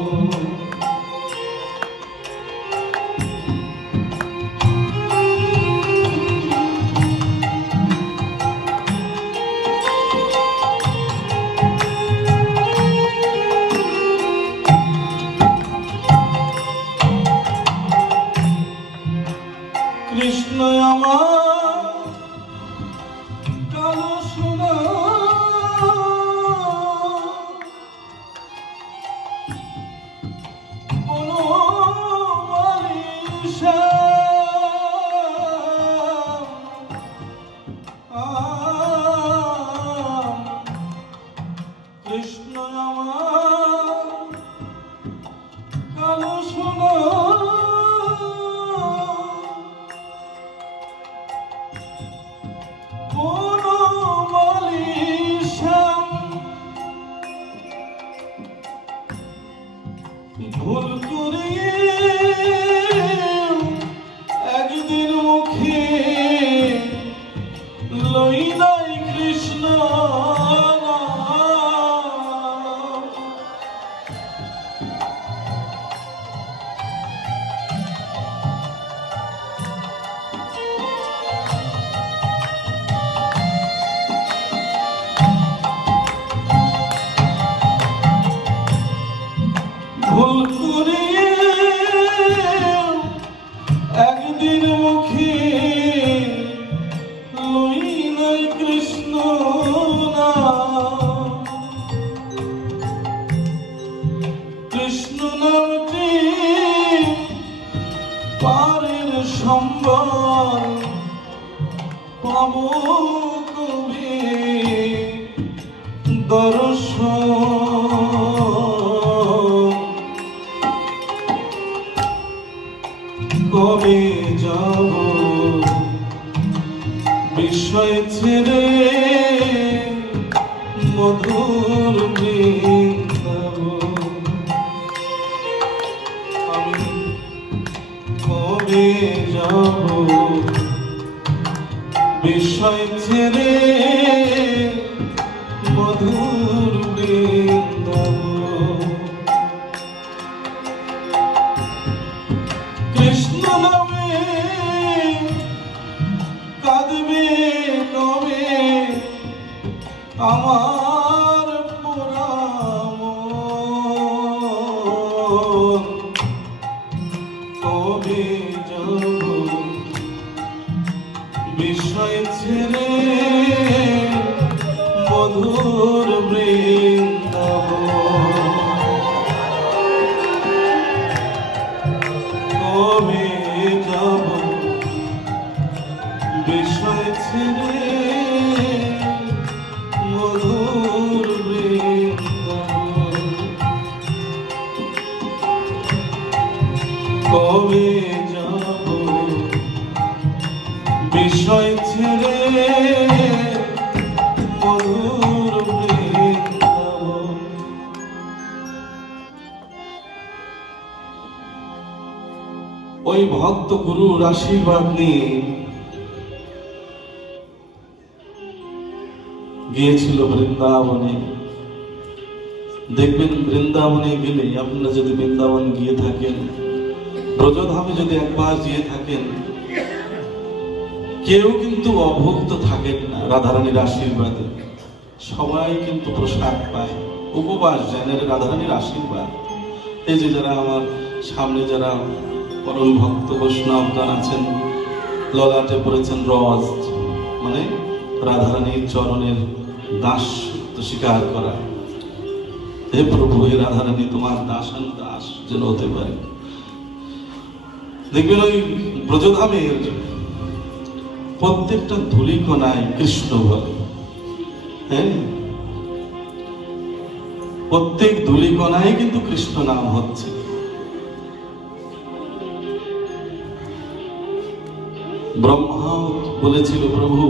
ভুল করে একদিন মুখে লই নাই কৃষ্ণ ভুল করে একদিন মুখে লই নাই কৃষ্ণ নাম। কৃষ্ণ নামটি পারের সম্বল পাব কবি দর্শন। কবে যাব বিষয় ছেড়ে মধুর বৃন্দাবন। আমি কবে যাব বিষয় ছেড়ে মধুর বৃন্দাবন। কৃষ্ণ নামে কাঁদবে কবে আমার পোড়া মন। কবে যাব বিষয় ছেড়ে মধুর বৃন্দাবন। কবে যাব বিষয় ছেড়ে মধুর বৃন্দাবন। কবে যাব বিষয় ছেড়ে মধুর বৃন্দাবন। ওই ভক্ত গুরুর আশীর্বাদ নিয়ে গিয়েছিল বৃন্দাবনে। দেখবেন বৃন্দাবনে গেলে, আপনারা যদি বৃন্দাবন গিয়ে থাকেন, ব্রজধামে যদি একবার গিয়ে থাকেন, কেউ কিন্তু অভুক্ত থাকেন না রাধারানীর আশীর্বাদে। সবাই কিন্তু প্রসাদ পায়, উপবাস যায় না রাধারানীর আশীর্বাদ। এই যে যারা আমার সামনে যারা পরম ভক্ত বৈষ্ণবগণ আছেন, ললাটে পড়েছেন রজ, মানে রাধারানীর চরণের দাস স্বীকার করা। হে প্রভু, হে রাধারানী, তোমার দাসান দাস যেন হতে পারে। দেখবেন ওই ব্রজধামের প্রত্যেকটা ধূলিকণায় কৃষ্ণ বলে। হ্যাঁ, প্রত্যেক ধূলিকণায় কিন্তু কৃষ্ণ নাম হচ্ছে। ব্রহ্মা বলেছিল, প্রভু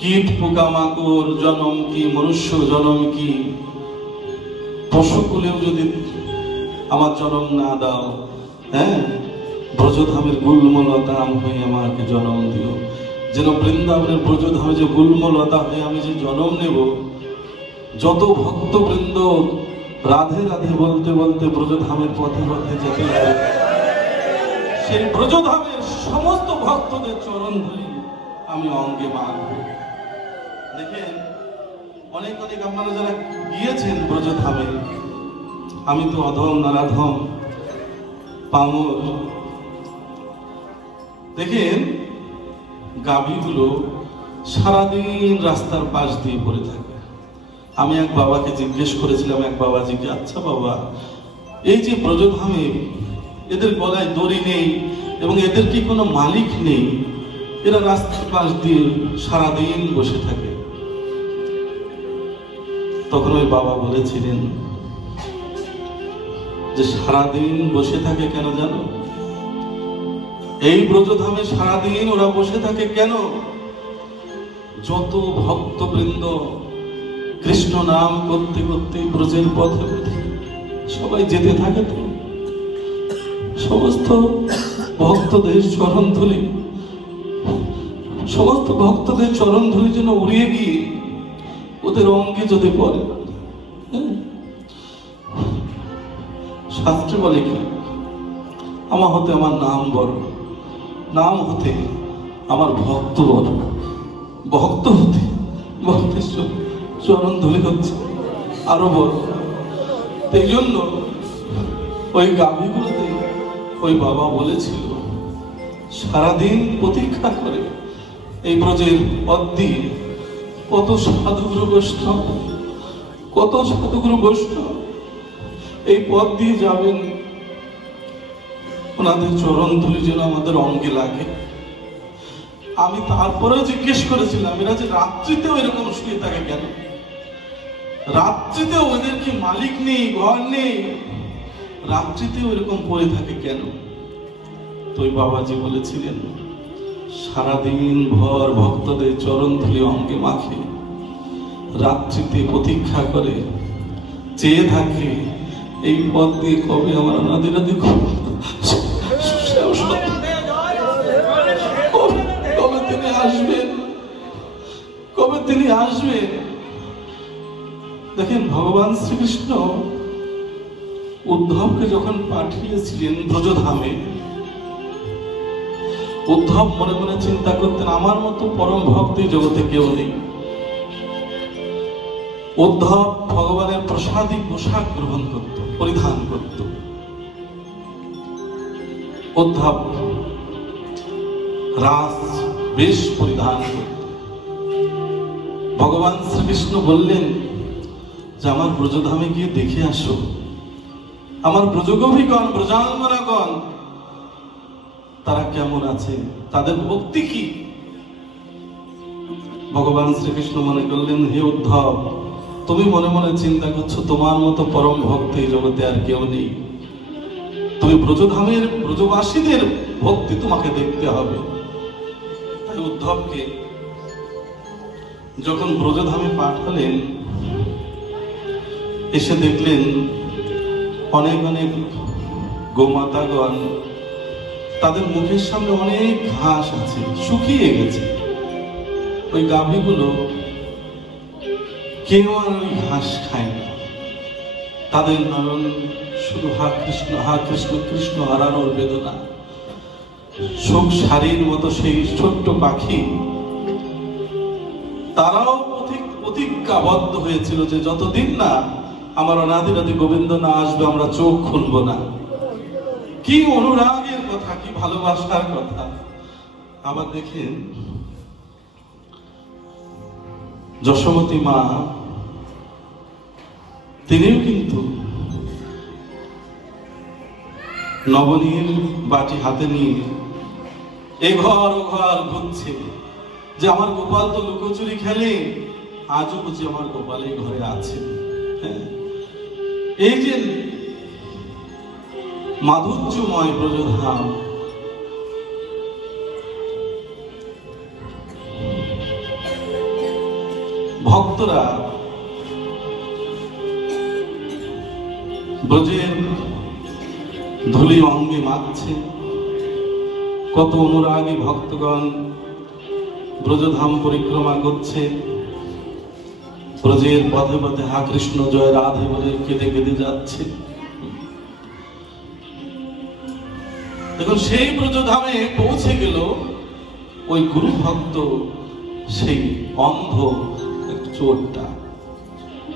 কীট পোকামাকড় জনম কি, মনুষ্য জনম কি, পশুকুলেও যদি আমার জনম না দাও, হ্যাঁ, ব্রজধামের গুল্মলতা হয়ে আমাকে জন্ম দিও। যেন বৃন্দাবনের ব্রজধামে যে গুল্মলতা হয়ে আমি যে জন্ম নেব, যত ভক্তবৃন্দ রাধে রাধে বলতে বলতে ব্রজধামের পথে পথে যেতে হবে, সেই ব্রজধামের সমস্ত ভক্তদের চরণ ধরে আমি অঙ্গে মাখব। দেখেন, অনেক অনেক আপনারা যারা গিয়েছেন ব্রজধামে, আমি তো অধম নারাধম পামর। দেখেন, গাভীগুলো সারাদিন রাস্তার পাশ দিয়ে পড়ে থাকে। আমি এক বাবাকে জিজ্ঞেস করেছিলাম, এক বাবাজিকে, আচ্ছা বাবা, এই যে ব্রজধামে এদের গলায় দড়ি নেই এবং এদের কি কোনো মালিক নেই, এরা রাস্তার পাশ দিয়ে সারাদিন বসে থাকে? তখন ওই বাবা বলেছিলেন যে সারাদিন বসে থাকে কেন জানো? এই ব্রজধামে সারাদিন ওরা বসে থাকে কেন? যত ভক্তবৃন্দ কৃষ্ণ নাম করতে করতে ব্রজের পথে পথে সবাই যেতে থাকে তো সমস্ত ভক্তদের চরণধুলি, সমস্ত ভক্তদের চরণধুলি যেন উড়িয়ে গিয়ে ওদের অঙ্গে যদি পড়ে। শাস্ত্রে বলে কি, আমার হতে আমার নাম বড়, নাম হতে আমার ভক্ত বড়, ভক্ত হতে ভক্তের চরণধুলি হচ্ছে আরো বড়। এই জন্য ওই গাভীগুলোতে ওই বাবা বলেছিল সারাদিন প্রতীক্ষা করে এই ব্রজের পথ দিয়ে কত সাধুগুরু বৈষ্ণব, কত সাধুগুরু বৈষ্ণব এই পথ দিয়ে যাবেন, ওনাদের চরণ ধুলি যেন আমাদের অঙ্গে লাগে। আমি তারপরেও জিজ্ঞেস করেছিলাম এরা যে রাত্রিতেও এরকম শুয়ে থাকে কেন, রাত্রিতেও ওদের কি মালিক নেই, ঘর নেই, রাত্রিতেও এরকম পড়ে থাকে কেন? তো ওই বাবাজি বলেছিলেন সারাদিন ভর ভক্তদের চরণ ধুলি অঙ্গে মাখে, রাত্রিতে প্রতীক্ষা করে চেয়ে থাকে এই পথ দিয়ে কবে আমার ওনাদের কবে তিনি আসবেন, কবে তিনি আসবেন। দেখেন ভগবান শ্রীকৃষ্ণ উদ্ধবকে যখন পাঠিয়েছিলেন ব্রজধামে, উদ্ধব মনে মনে চিন্তা করতেন আমার মতো পরম ভক্তি জগতে কেউ নেই। উদ্ধব ভগবানের প্রসাদী পোশাক গ্রহণ করত, পরিধান করত। উদ্ধব রাস বেশ পরিধান করত। ভগবান শ্রীকৃষ্ণ বললেন যে আমার ব্রজধামে গিয়ে দেখে আসো, আমার ব্রজগোপীগণ, ব্রজাঙ্গনাগণ তারা কেমন আছে, তাদের ভক্তি কি। ভগবান শ্রীকৃষ্ণ মনে করলেন হে উদ্ধব, তুমি মনে মনে চিন্তা করছো তোমার মতো পরম ভক্ত এই জগতে আর কেউ নেই, তুমি ব্রজধামের ব্রজবাসীদের ভক্তি তোমাকে দেখতে হবে। তাই উদ্ধবকে যখন ব্রজধামে পাঠালেন, এসে দেখলেন অনেক অনেক গোমাতাগণ, তাদের মুখের সামনে অনেক ঘাস আছে, শুকিয়ে গেছে। ওই গাভীগুলো কেউ আর ওই ঘাস খায় না, তাদের নয়ন শুধু হা কৃষ্ণ হা কৃষ্ণ, কৃষ্ণ হারানোর বেদনা। শোক শাড়ির মতো সেই ছোট্ট পাখি, তারাও প্রতিজ্ঞাবদ্ধ হয়েছিল যে যতদিন না আমার অনাদিরাদি গোবিন্দ না আসবে আমরা চোখ খুলব না। কি অনুরাগের কথা, কি ভালোবাসার কথা। আবার দেখেন যশোমতী মা, তিনিও কিন্তু নবনীর বাটি হাতে নিয়ে এ ঘর ও ঘর ঘুরছে যে আমার গোপাল তো লুকোচুরি খেলে, আজও বুঝি আমার গোপাল এই ঘরে আছে। এই যে মাধুর্যময় ব্রজধাম, ভক্তরা ব্রজের ধুলি অঙ্গে মাখছে, কত অনুরাগী ভক্তগণ ব্রজধাম পরিক্রমা করছে, ব্রজের পথে পথে হা কৃষ্ণ জয় রাধে বলে কেঁদে কেঁদে যাচ্ছে। দেখুন সেই ব্রজধামে পৌঁছে গেল ওই গুরু ভক্ত, সেই অন্ধ চোরটা।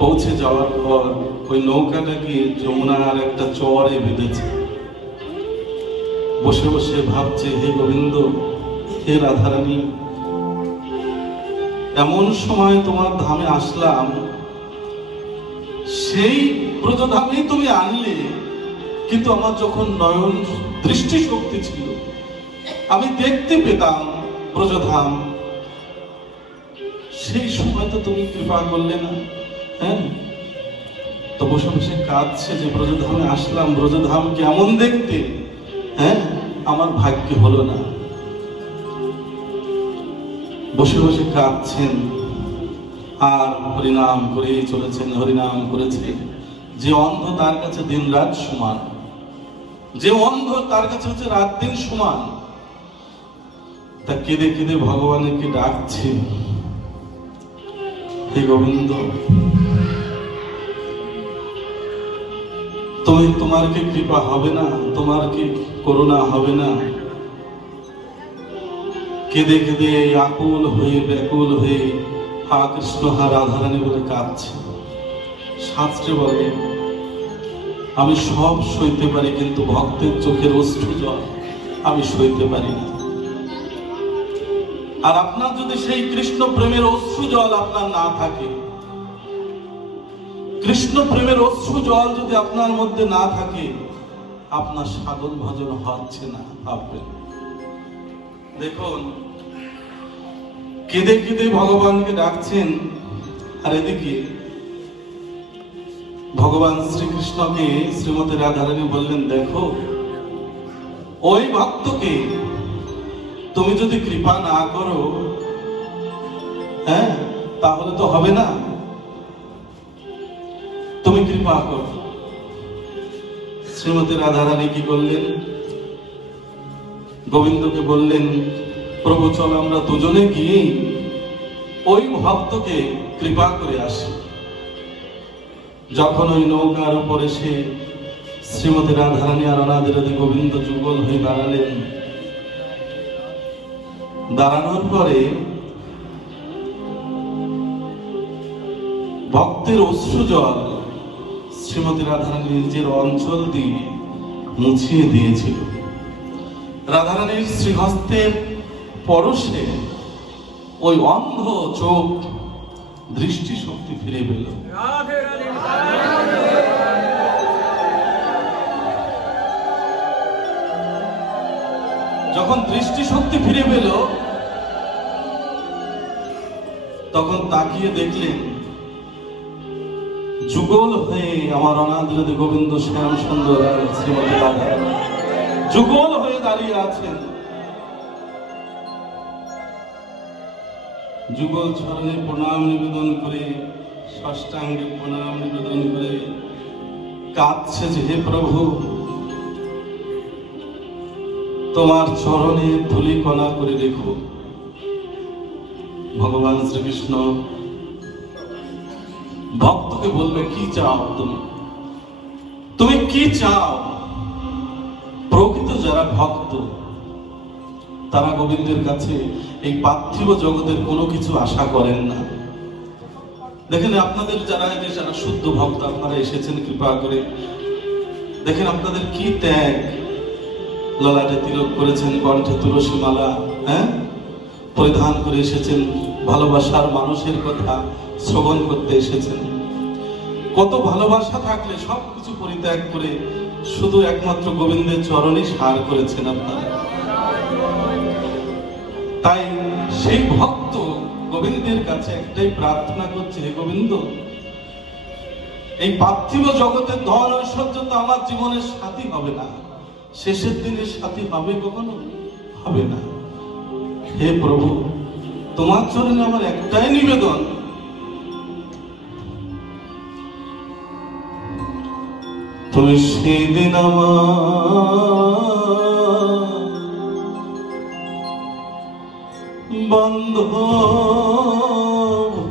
পৌঁছে যাওয়ার পর ওই নৌকাটাকে যমুনার একটা চরে বেঁধেছে, বসে বসে ভাবছে হে গোবিন্দ, হে রাধারানী, এমন সময় তোমার ধামে আসলাম, সেই ব্রজধামেই তুমি আনলে, কিন্তু আমার যখন নয়ন দৃষ্টি শক্তি ছিল, আমি দেখতে পেতাম ব্রজধাম, সেই সময় তো তুমি কৃপা করলে না। হ্যাঁ, তো বসে বসে কাঁদছে যে ব্রজধামে আসলাম, ব্রজধাম কেমন দেখতে, হ্যাঁ আমার ভাগ্যে হলো না। বসে বসে কাঁদছেন আর হরিনাম করেই চলেছেন, হরিনাম করেছে যে অন্ধ তার কাছে দিন রাত সমান, যে অন্ধ তার কাছে হচ্ছে রাত দিন সমান। তা কেঁদে কেঁদে ভগবানকে ডাকছে, হে গোবিন্দ, তোমার কি কৃপা হবে না? তোমার কি করুণা হবে না? কেঁদে কেঁদে আকুল হয়ে ব্যাকুল হয়ে হা কৃষ্ণ হা রাধারানী বলে কাঁদছে। শাস্ত্রে বলে, আমি সব সইতে পারি, কিন্তু ভক্তের চোখের অশ্রু জল আমি সইতে পারি না। আর আপনার যদি সেই কৃষ্ণ প্রেমের অশ্রু জল আপনার না থাকে, কৃষ্ণ প্রেমের অশ্রু জল যদি আপনার মধ্যে না থাকে, আপনার সাধন ভজন হচ্ছে না। ভাববেন, দেখুন কেঁদে কেঁদে ভগবানকে ডাকছেন, আর এদিকে ভগবান শ্রীকৃষ্ণকে শ্রীমতী রাধারানী বললেন, দেখো ওই ভক্তকে তুমি যদি কৃপা না করো, হ্যাঁ, তাহলে তো হবে না, তুমি কৃপা করো। শ্রীমতী রাধারানী কি করলেন? গোবিন্দকে বললেন, প্রভু চল আমরা দুজনে গিয়ে ওই ভক্তকে কৃপা করে আসি। যখন ওই নৌকার উপরে সে শ্রীমতী রাধারানী আর অনাদিরাদি গোবিন্দ যুগল হয়ে দাঁড়ালেন, দাঁড়ানোর পরে ভক্তের অশ্রু জল শ্রীমতী রাধারানী নিজের অঞ্চল দিয়ে মুছিয়ে দিয়েছিল। রাধারানীর শ্রীহস্তের পরশে ওই অন্ধ চোখ দৃষ্টি শক্তি ফিরে পেল। যখন দৃষ্টি শক্তি ফিরে পেল, তখন তাকিয়ে দেখলেন যুগল হয়ে আমার অনাদিরাদি গোবিন্দ শ্যাম সুন্দর শ্রীমতী রাধারানী যুগল হয়ে দাঁড়িয়ে আছেন। যুগল চরণে প্রণাম নিবেদন করে, ষষ্ঠাঙ্গে প্রণাম নিবেদন করে কাঁদছে যে, হে প্রভু, তোমার চরণে ধুলি কণা করে রেখো। ভগবান শ্রীকৃষ্ণ ভক্তকে বলবে, কি চাও তুমি কি চাও? প্রকৃত যারা ভক্ত তারা গোবিন্দের কাছে এই পার্থিব জগতের কোনো কিছু আশা করেন না। দেখেন আপনাদের যারা শুদ্ধ ভক্ত, আপনারা এসেছেন কৃপা করে, দেখেন আপনাদের কি ত্যাগ। ললাটে তিলক করেছেন, কণ্ঠে তুলসী মালা পরিধান করে এসেছেন, ভালোবাসার মানুষের কথা শ্রবণ করতে এসেছেন। কত ভালোবাসা থাকলে সবকিছু পরিত্যাগ করে শুধু একমাত্র গোবিন্দের চরণে সার করেছেন আপনারা। তাই সেই ভক্ত গোবিন্দের কাছে একটাই প্রার্থনা করছে, হে গোবিন্দ, এই পার্থিব জগতের ধন ঐশ্বর্য তো আমার জীবনের সাথী হবে না, শেষের দিনের সাথী হবে কখনো? হবে না। হে প্রভু, তোমার চরণে আমার একটাই নিবেদন, তুমি সেদিন আমার বান্ধব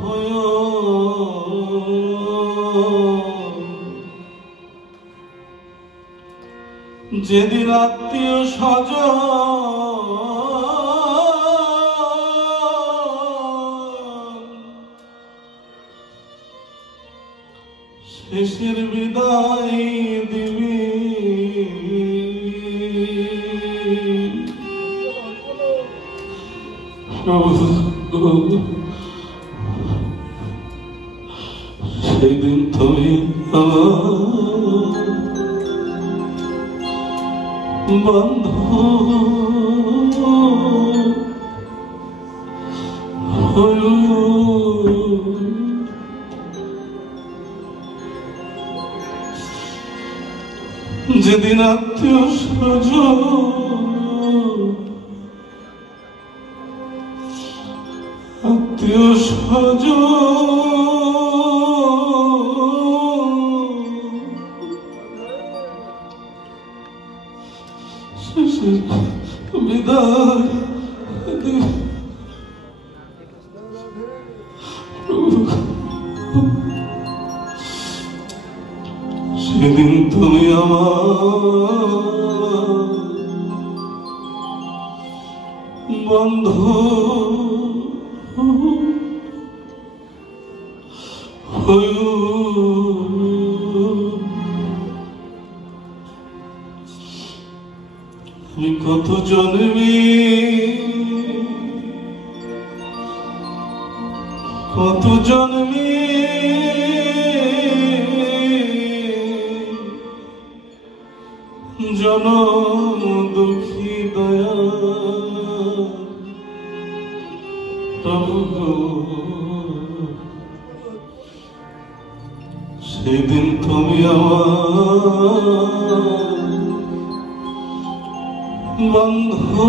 হয়ো, যেদিন আত্মীয় স্বজন শেষের বিদায় দিবি, সেদিন তুমি বান্ধব হয়ো, যেদিন আত্মীয় স্বজন শেষের বিদায় সেদিন তুমি আমার বন্ধু আমি কত জন্মে জনম দুঃখী দয়া প্রভু গো, সেদিন তুমি আমার বন্ধু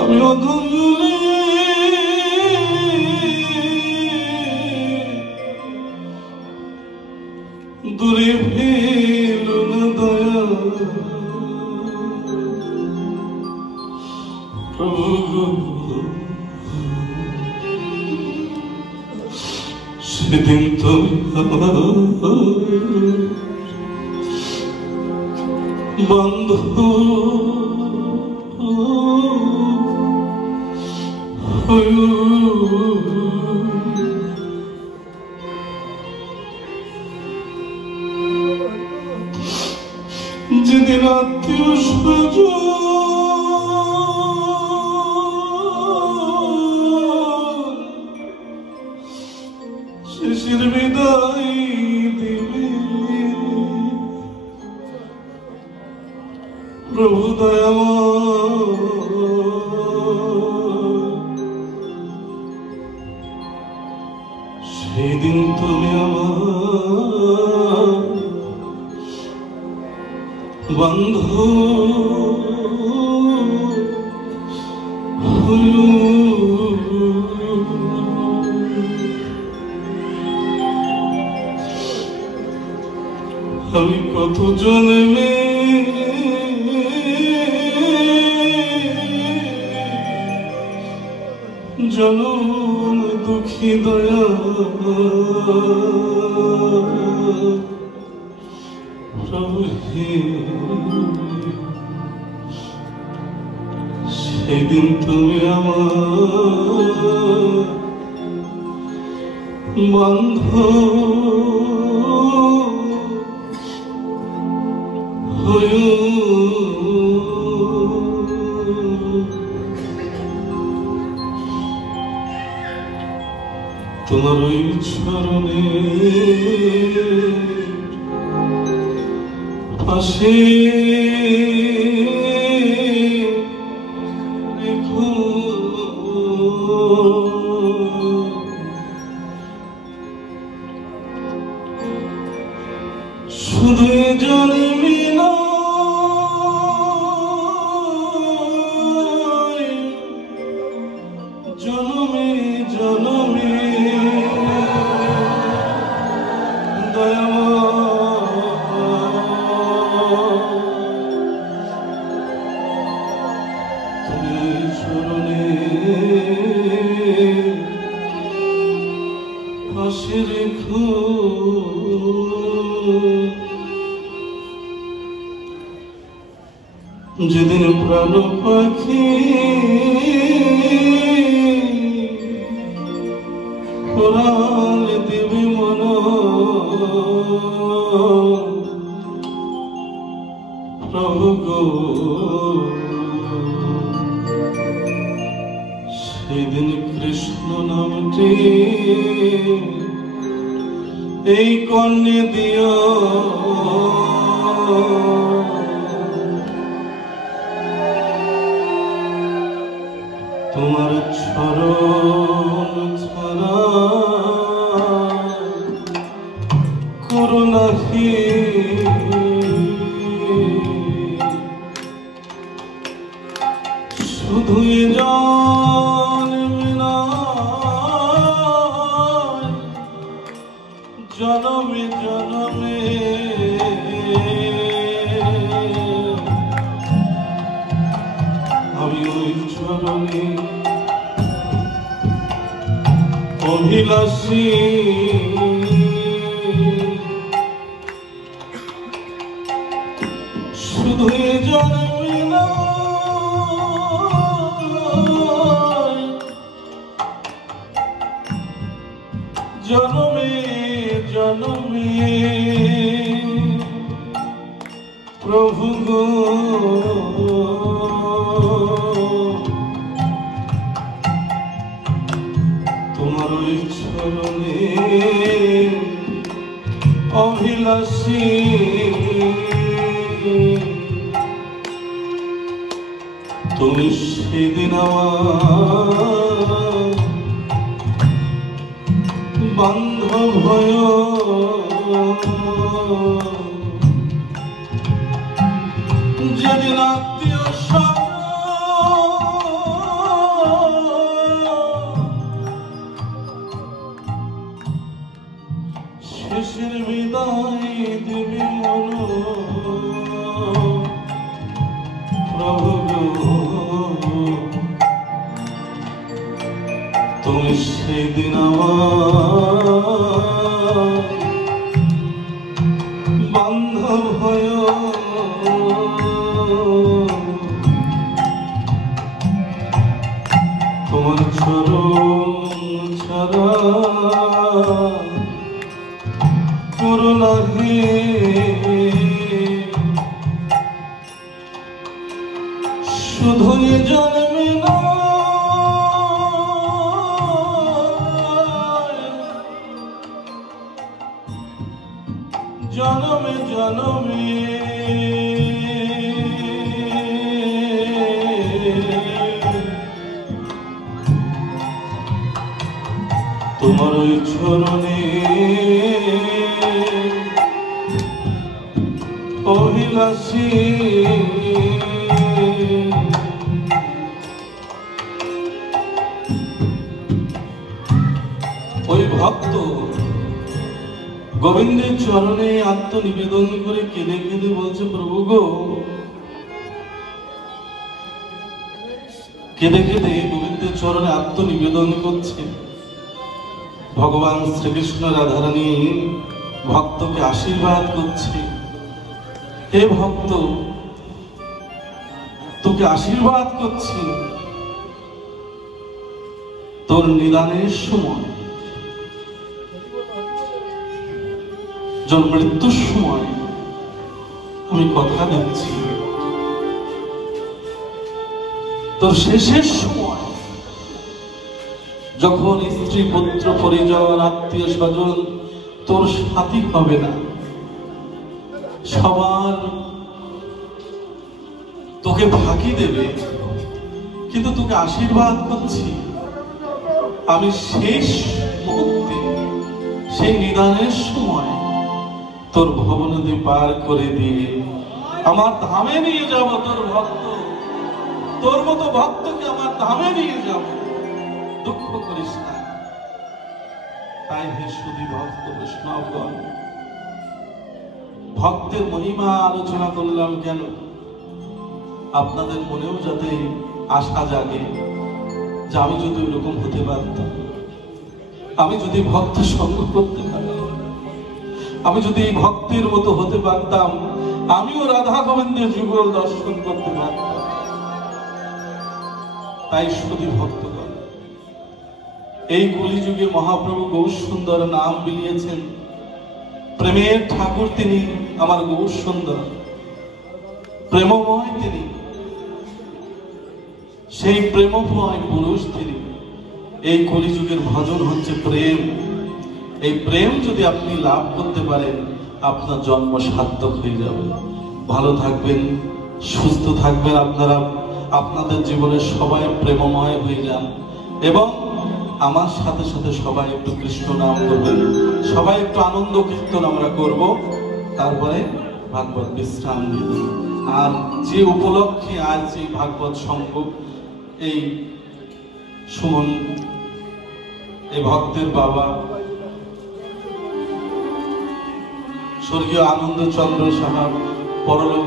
আমি অধমে দূরে ফেল না দয়া প্রভু গো, সেদিন তুমি আমার বন্ধু যেদিন আত্মীয় স্বজন শেষের বিদায় দিবে প্রভু দয়াময়, সেদিন তুমি আমার বন্ধু আমি কত জন্মে জনম দুঃখী দয়া প্রভু হে, সেদিন তুমি আমার বন্ধু তোমার ওই চরণে পাশে রেখো শুধু জন্মে না জনমে জনমে তুমি চরণে পাশে রেখো যেদিন প্রাণ পাখি প্রাণ দেবে মন প্রভু গো, সেদিন কৃষ্ণ নামটি এই কর্ণে দিও তোমার চরণ ছাড়া করুণাহীন জনমে জনমে আমি ওই চরণে অভিলাষী শুধু জনমে না জনমে জনমে প্রভু গো তোমার ওই চরণে অভিলাষী তুমি সেদিন আমার বান্ধব হয় যেদিন আত্মীয় শেষের বিদায় দেবে মন প্রভু তুমি সেদিন আমার বান্ধব হয় তোমার চরণ ছাড়া করুণা হে শুধু জন্মে না জনমে জনমে তোমার ওই চরণে অভিলাষী ওই ভক্ত গোবিন্দের চরণে আত্মনিবেদন করে কেঁদে কেঁদে বলছে প্রভু গো কেঁদে কেঁদে গোবিন্দের চরণে আত্মনিবেদন করছে ভগবান শ্রীকৃষ্ণ রাধারানী ভক্তকে আশীর্বাদ করছে হে ভক্ত তোকে আশীর্বাদ করছি তোর নিদানের সময় মৃত্যুর সময় আমি কথা দিচ্ছি তোর শেষের সময় যখন স্ত্রী পুত্র পরিজন আত্মীয় স্বজন তোর সাথী হবে না সবার তোকে ফাঁকি দেবে কিন্তু তোকে আশীর্বাদ করছি আমি শেষ মুহূর্তে সেই নিদানের সময় তোর ভবনদী পার করে দিয়ে আমার ধামে নিয়ে যাব তোর ভক্ত তোর মতো ভক্তকে আমার ধামে নিয়ে যাব দুঃখ করিস না তাই হে সুধী ভক্ত বৈষ্ণবগণ ভক্তের মহিমা আলোচনা করলাম কেন আপনাদের মনেও যাতে আশা জাগে যে আমি যদি ওরকম হতে পারতাম আমি যদি ভক্ত সঙ্গ করতে পারতাম আমি যদি এই ভক্তের মতো হতে পারতাম আমিও রাধা গোবিন্দের যুগল দর্শন করতে পারতাম তাই শুধু ভক্তগণ এই কলিযুগে মহাপ্রভু গৌর সুন্দর নাম বিলিয়েছেন প্রেমের ঠাকুর তিনি আমার গৌর সুন্দর প্রেমময় তিনি সেই প্রেমময় পুরুষ তিনি এই কলিযুগের ভজন হচ্ছে প্রেম এই প্রেম যদি আপনি লাভ করতে পারেন আপনার জন্ম সার্থক হয়ে যাবে ভালো থাকবেন সুস্থ থাকবেন আপনারা আপনাদের জীবনে সবাই প্রেমময় হয়ে যান এবং আমার সাথে সাথে সবাই একটু কৃষ্ণ নাম করবেন সবাই একটু আনন্দ কীর্তন আমরা করব তারপরে ভাগবত বিশ্রাম দিব আর যে উপলক্ষে আজ এই ভাগবত সংঘ এই সুমন এই ভক্তের বাবা স্বর্গীয় আনন্দচন্দ্র সাহা পরলোক